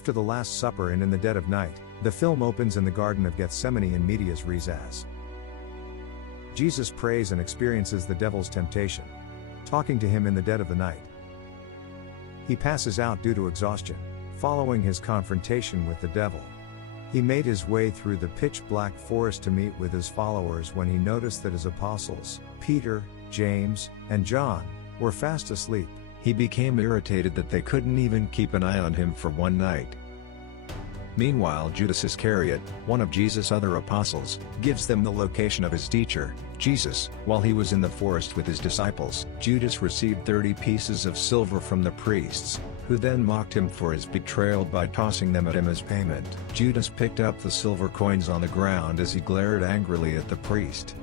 After the Last Supper and in the dead of night, the film opens in the Garden of Gethsemane in medias res. Jesus prays and experiences the devil's temptation, talking to him in the dead of the night. He passes out due to exhaustion, following his confrontation with the devil. He made his way through the pitch-black forest to meet with his followers when he noticed that his apostles, Peter, James, and John, were fast asleep. He became irritated that they couldn't even keep an eye on him for one night. Meanwhile, Judas Iscariot, one of Jesus' other apostles, gives them the location of his teacher, Jesus. While he was in the forest with his disciples, Judas received 30 pieces of silver from the priests, who then mocked him for his betrayal by tossing them at him as payment. Judas picked up the silver coins on the ground as he glared angrily at the priest.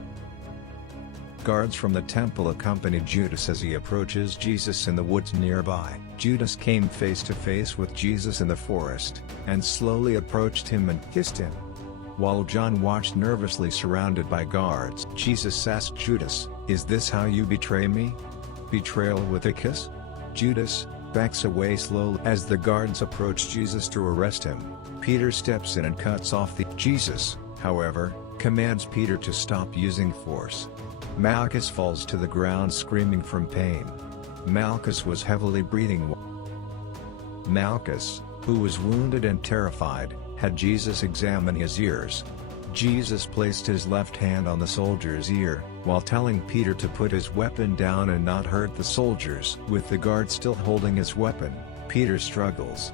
Guards from the temple accompanied Judas as he approaches Jesus in the woods nearby. Judas came face to face with Jesus in the forest, and slowly approached him and kissed him. While John watched nervously surrounded by guards, Jesus asked Judas, "Is this how you betray me? Betrayal with a kiss?" Judas backs away slowly as the guards approach Jesus to arrest him. Peter steps in and cuts off the Jesus, however, commands Peter to stop using force. Malchus falls to the ground screaming from pain. Malchus was heavily breathing. Malchus, who was wounded and terrified, had Jesus examine his ears. Jesus placed his left hand on the soldier's ear, while telling Peter to put his weapon down and not hurt the soldiers. With the guard still holding his weapon, Peter struggles.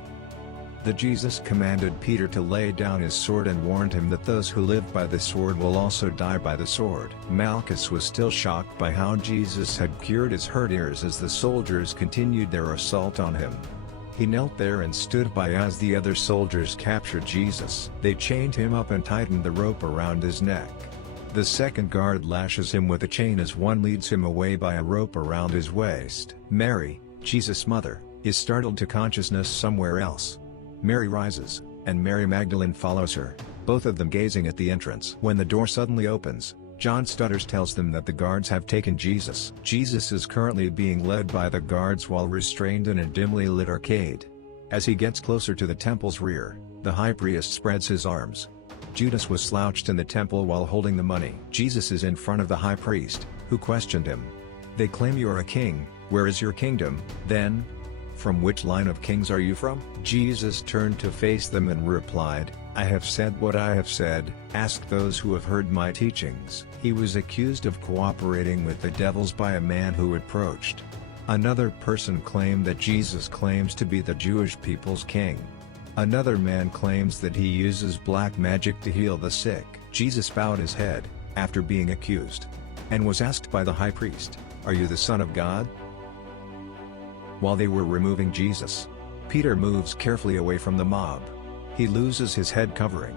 Jesus commanded Peter to lay down his sword and warned him that those who live by the sword will also die by the sword. Malchus was still shocked by how Jesus had cured his hurt ears as the soldiers continued their assault on him. He knelt there and stood by as the other soldiers captured Jesus. They chained him up and tightened the rope around his neck. The second guard lashes him with a chain as one leads him away by a rope around his waist. Mary, Jesus' mother, is startled to consciousness somewhere else. Mary rises, and Mary Magdalene follows her, both of them gazing at the entrance. When the door suddenly opens, John stutters tells them that the guards have taken Jesus. Jesus is currently being led by the guards while restrained in a dimly lit arcade. As he gets closer to the temple's rear, the high priest spreads his arms. Judas was slouched in the temple while holding the money. Jesus is in front of the high priest, who questioned him. "They claim you are a king, where is your kingdom, then? From which line of kings are you from?" Jesus turned to face them and replied, "I have said what I have said, ask those who have heard my teachings." He was accused of cooperating with the devils by a man who approached. Another person claimed that Jesus claims to be the Jewish people's king. Another man claims that he uses black magic to heal the sick. Jesus bowed his head, after being accused, and was asked by the high priest, "Are you the Son of God?" While they were removing Jesus, Peter moves carefully away from the mob. He loses his head covering.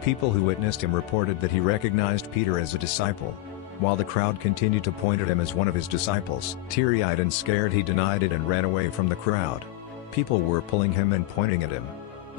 People who witnessed him reported that he recognized Peter as a disciple. While the crowd continued to point at him as one of his disciples, teary-eyed and scared he denied it and ran away from the crowd. People were pulling him and pointing at him.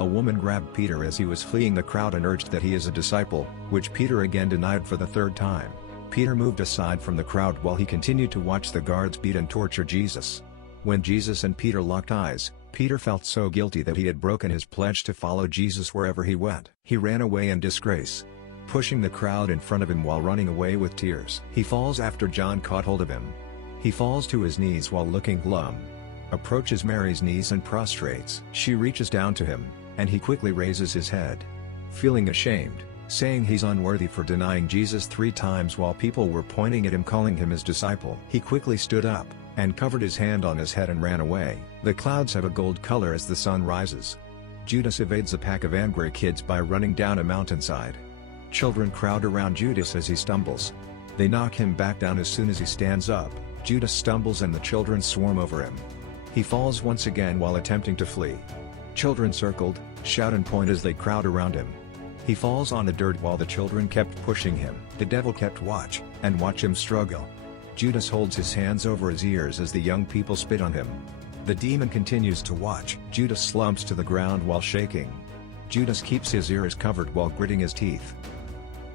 A woman grabbed Peter as he was fleeing the crowd and urged that he is a disciple, which Peter again denied for the third time. Peter moved aside from the crowd while he continued to watch the guards beat and torture Jesus. When Jesus and Peter locked eyes, Peter felt so guilty that he had broken his pledge to follow Jesus wherever he went. He ran away in disgrace, pushing the crowd in front of him while running away with tears. He falls after John caught hold of him. He falls to his knees while looking glum. Approaches Mary's knees and prostrates. She reaches down to him, and he quickly raises his head. Feeling ashamed, saying he's unworthy for denying Jesus 3 times while people were pointing at him calling him his disciple. He quickly stood up, and covered his hand on his head and ran away. The clouds have a gold color as the sun rises. Judas evades a pack of angry kids by running down a mountainside. Children crowd around Judas as he stumbles. They knock him back down as soon as he stands up. Judas stumbles and the children swarm over him. He falls once again while attempting to flee. Children circled, shout and point as they crowd around him. He falls on the dirt while the children kept pushing him. The devil kept watch him struggle. Judas holds his hands over his ears as the young people spit on him. The demon continues to watch. Judas slumps to the ground while shaking. Judas keeps his ears covered while gritting his teeth.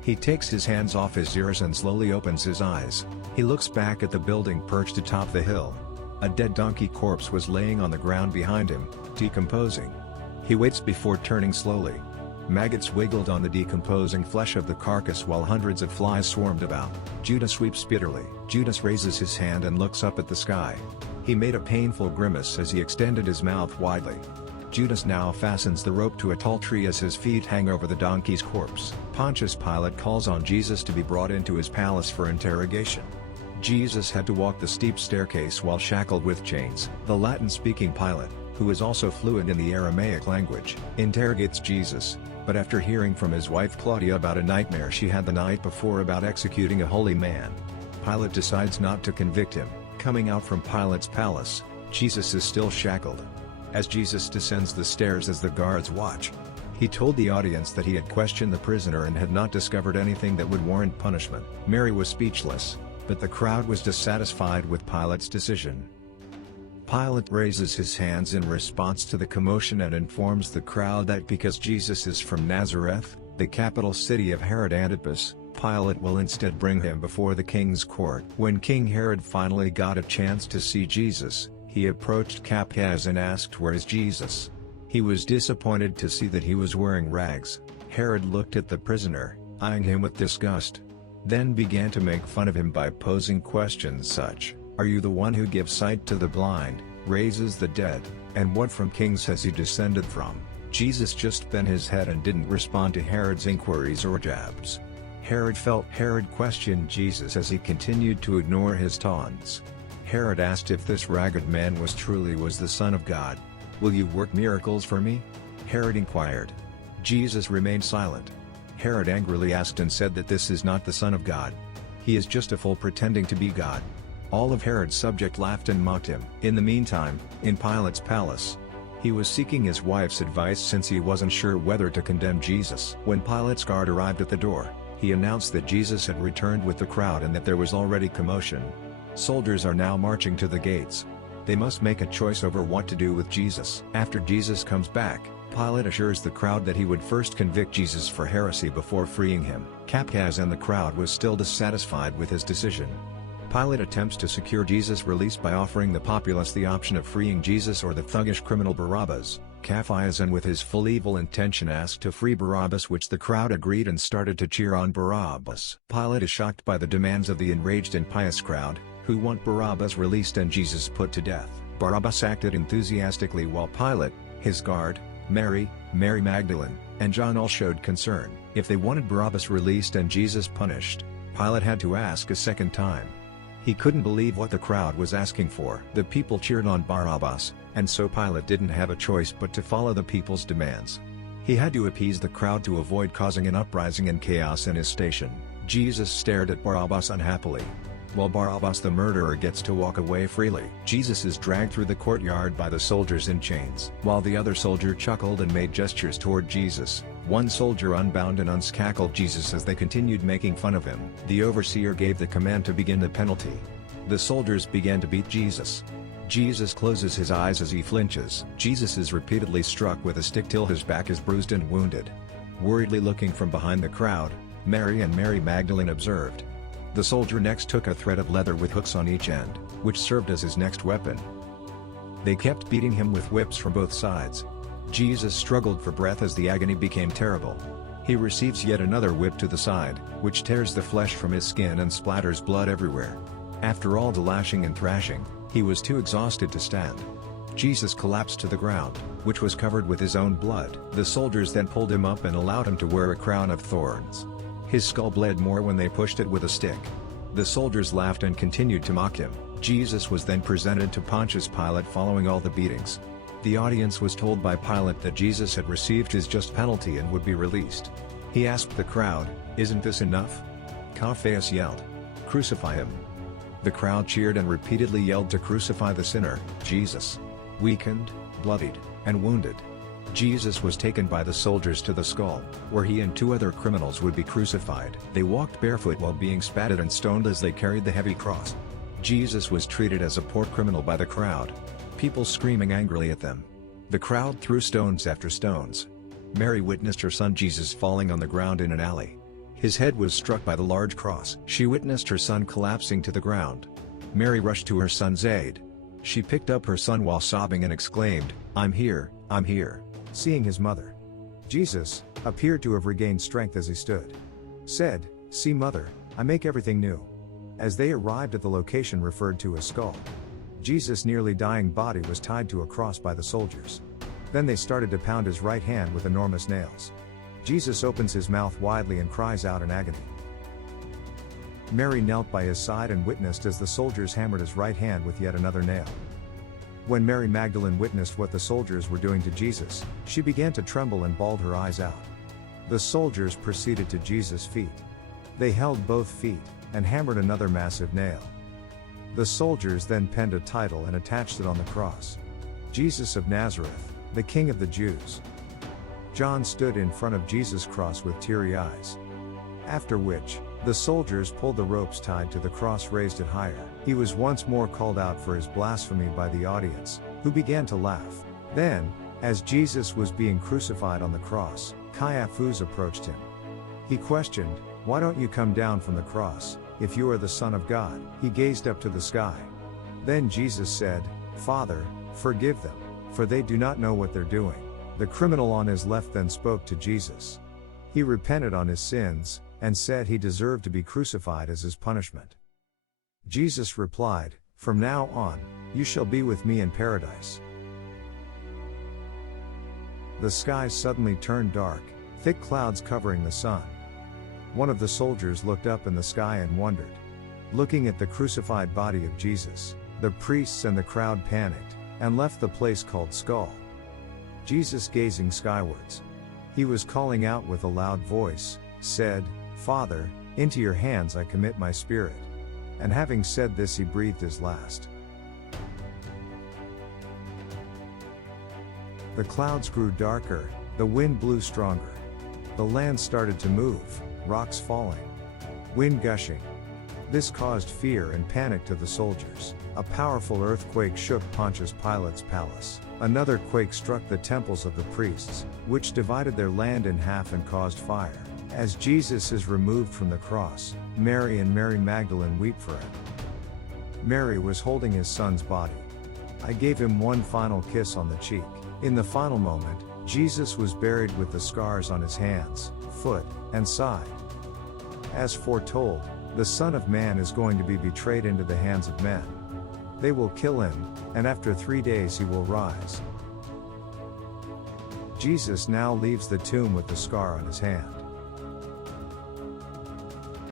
He takes his hands off his ears and slowly opens his eyes. He looks back at the building perched atop the hill. A dead donkey corpse was laying on the ground behind him, decomposing. He waits before turning slowly. Maggots wiggled on the decomposing flesh of the carcass while hundreds of flies swarmed about. Judas weeps bitterly. Judas raises his hand and looks up at the sky. He made a painful grimace as he extended his mouth widely. Judas now fastens the rope to a tall tree as his feet hang over the donkey's corpse. Pontius Pilate calls on Jesus to be brought into his palace for interrogation. Jesus had to walk the steep staircase while shackled with chains. The Latin-speaking Pilate, who is also fluent in the Aramaic language, interrogates Jesus, but after hearing from his wife Claudia about a nightmare she had the night before about executing a holy man, Pilate decides not to convict him. Coming out from Pilate's palace, Jesus is still shackled. As Jesus descends the stairs as the guards watch, he told the audience that he had questioned the prisoner and had not discovered anything that would warrant punishment. Mary was speechless, but the crowd was dissatisfied with Pilate's decision. Pilate raises his hands in response to the commotion and informs the crowd that because Jesus is from Nazareth, the capital city of Herod Antipas, Pilate will instead bring him before the king's court. When King Herod finally got a chance to see Jesus, he approached Caiaphas and asked, "Where is Jesus?" He was disappointed to see that he was wearing rags. Herod looked at the prisoner, eyeing him with disgust, then began to make fun of him by posing questions such, "Are you the one who gives sight to the blind, raises the dead, and what from kings has he descended from?" Jesus just bent his head and didn't respond to Herod's inquiries or jabs. Herod questioned Jesus as he continued to ignore his taunts. Herod asked if this ragged man was the Son of God. "Will you work miracles for me?" Herod inquired. Jesus remained silent. Herod angrily asked and said that this is not the Son of God. He is just a fool pretending to be God. All of Herod's subjects laughed and mocked him. In the meantime, in Pilate's palace, he was seeking his wife's advice since he wasn't sure whether to condemn Jesus. When Pilate's guard arrived at the door, he announced that Jesus had returned with the crowd and that there was already commotion. Soldiers are now marching to the gates. They must make a choice over what to do with Jesus. After Jesus comes back, Pilate assures the crowd that he would first convict Jesus for heresy before freeing him. Caiaphas and the crowd was still dissatisfied with his decision. Pilate attempts to secure Jesus' release by offering the populace the option of freeing Jesus or the thuggish criminal Barabbas. Caiaphas, and with his full evil intention, asked to free Barabbas, which the crowd agreed and started to cheer on Barabbas. Pilate is shocked by the demands of the enraged and pious crowd, who want Barabbas released and Jesus put to death. Barabbas acted enthusiastically while Pilate, his guard, Mary Magdalene, and John all showed concern. If they wanted Barabbas released and Jesus punished, Pilate had to ask a second time. He couldn't believe what the crowd was asking for. The people cheered on Barabbas, and so Pilate didn't have a choice but to follow the people's demands. He had to appease the crowd to avoid causing an uprising and chaos in his station. Jesus stared at Barabbas unhappily, while Barabbas the murderer gets to walk away freely. Jesus is dragged through the courtyard by the soldiers in chains. While the other soldier chuckled and made gestures toward Jesus, one soldier unbound and unshackled Jesus as they continued making fun of him. The overseer gave the command to begin the penalty. The soldiers began to beat Jesus. Jesus closes his eyes as he flinches. Jesus is repeatedly struck with a stick till his back is bruised and wounded. Worriedly looking from behind the crowd, Mary and Mary Magdalene observed. The soldier next took a thread of leather with hooks on each end, which served as his next weapon. They kept beating him with whips from both sides. Jesus struggled for breath as the agony became terrible. He receives yet another whip to the side, which tears the flesh from his skin and splatters blood everywhere. After all the lashing and thrashing, he was too exhausted to stand. Jesus collapsed to the ground, which was covered with his own blood. The soldiers then pulled him up and allowed him to wear a crown of thorns. His skull bled more when they pushed it with a stick. The soldiers laughed and continued to mock him. Jesus was then presented to Pontius Pilate following all the beatings. The audience was told by Pilate that Jesus had received his just penalty and would be released. He asked the crowd, "Isn't this enough?" Caiaphas yelled, "Crucify him." The crowd cheered and repeatedly yelled to crucify the sinner. Jesus, weakened, bloodied, and wounded, Jesus was taken by the soldiers to the skull, where he and two other criminals would be crucified. They walked barefoot while being spatted and stoned as they carried the heavy cross. Jesus was treated as a poor criminal by the crowd, people screaming angrily at them. The crowd threw stones after stones. Mary witnessed her son Jesus falling on the ground in an alley. His head was struck by the large cross. She witnessed her son collapsing to the ground. Mary rushed to her son's aid. She picked up her son while sobbing and exclaimed, I'm here, I'm here." Seeing his mother, Jesus appeared to have regained strength as he stood. Said, "See, mother, I make everything new." As they arrived at the location referred to as Skull, Jesus' nearly dying body was tied to a cross by the soldiers. Then they started to pound his right hand with enormous nails. Jesus opens his mouth widely and cries out in agony. Mary knelt by his side and witnessed as the soldiers hammered his right hand with yet another nail. When Mary Magdalene witnessed what the soldiers were doing to Jesus, she began to tremble and bawled her eyes out. The soldiers proceeded to Jesus' feet. They held both feet and hammered another massive nail. The soldiers then penned a title and attached it on the cross: Jesus of Nazareth, the King of the Jews. John stood in front of Jesus' cross with teary eyes. After which, the soldiers pulled the ropes tied to the cross, raised it higher. He was once more called out for his blasphemy by the audience, who began to laugh. Then, as Jesus was being crucified on the cross, Caiaphas approached him. He questioned, "Why don't you come down from the cross, if you are the Son of God?" He gazed up to the sky. Then Jesus said, "Father, forgive them, for they do not know what they're doing." The criminal on his left then spoke to Jesus. He repented on his sins, and said he deserved to be crucified as his punishment. Jesus replied, "From now on, you shall be with me in paradise." The skies suddenly turned dark, thick clouds covering the sun. One of the soldiers looked up in the sky and wondered. Looking at the crucified body of Jesus, the priests and the crowd panicked, and left the place called Skull. Jesus, gazing skywards, he was calling out with a loud voice, said, "Father, into your hands I commit my spirit." And having said this, he breathed his last. The clouds grew darker, the wind blew stronger. The land started to move, rocks falling, wind gushing. This caused fear and panic to the soldiers. A powerful earthquake shook Pontius Pilate's palace. Another quake struck the temples of the priests, which divided their land in half and caused fire. As Jesus is removed from the cross, Mary and Mary Magdalene weep for him. Mary was holding his son's body. "I gave him one final kiss on the cheek." In the final moment, Jesus was buried with the scars on his hands, foot, and side. As foretold, the Son of Man is going to be betrayed into the hands of men. They will kill him, and after 3 days he will rise. Jesus now leaves the tomb with the scar on his hand.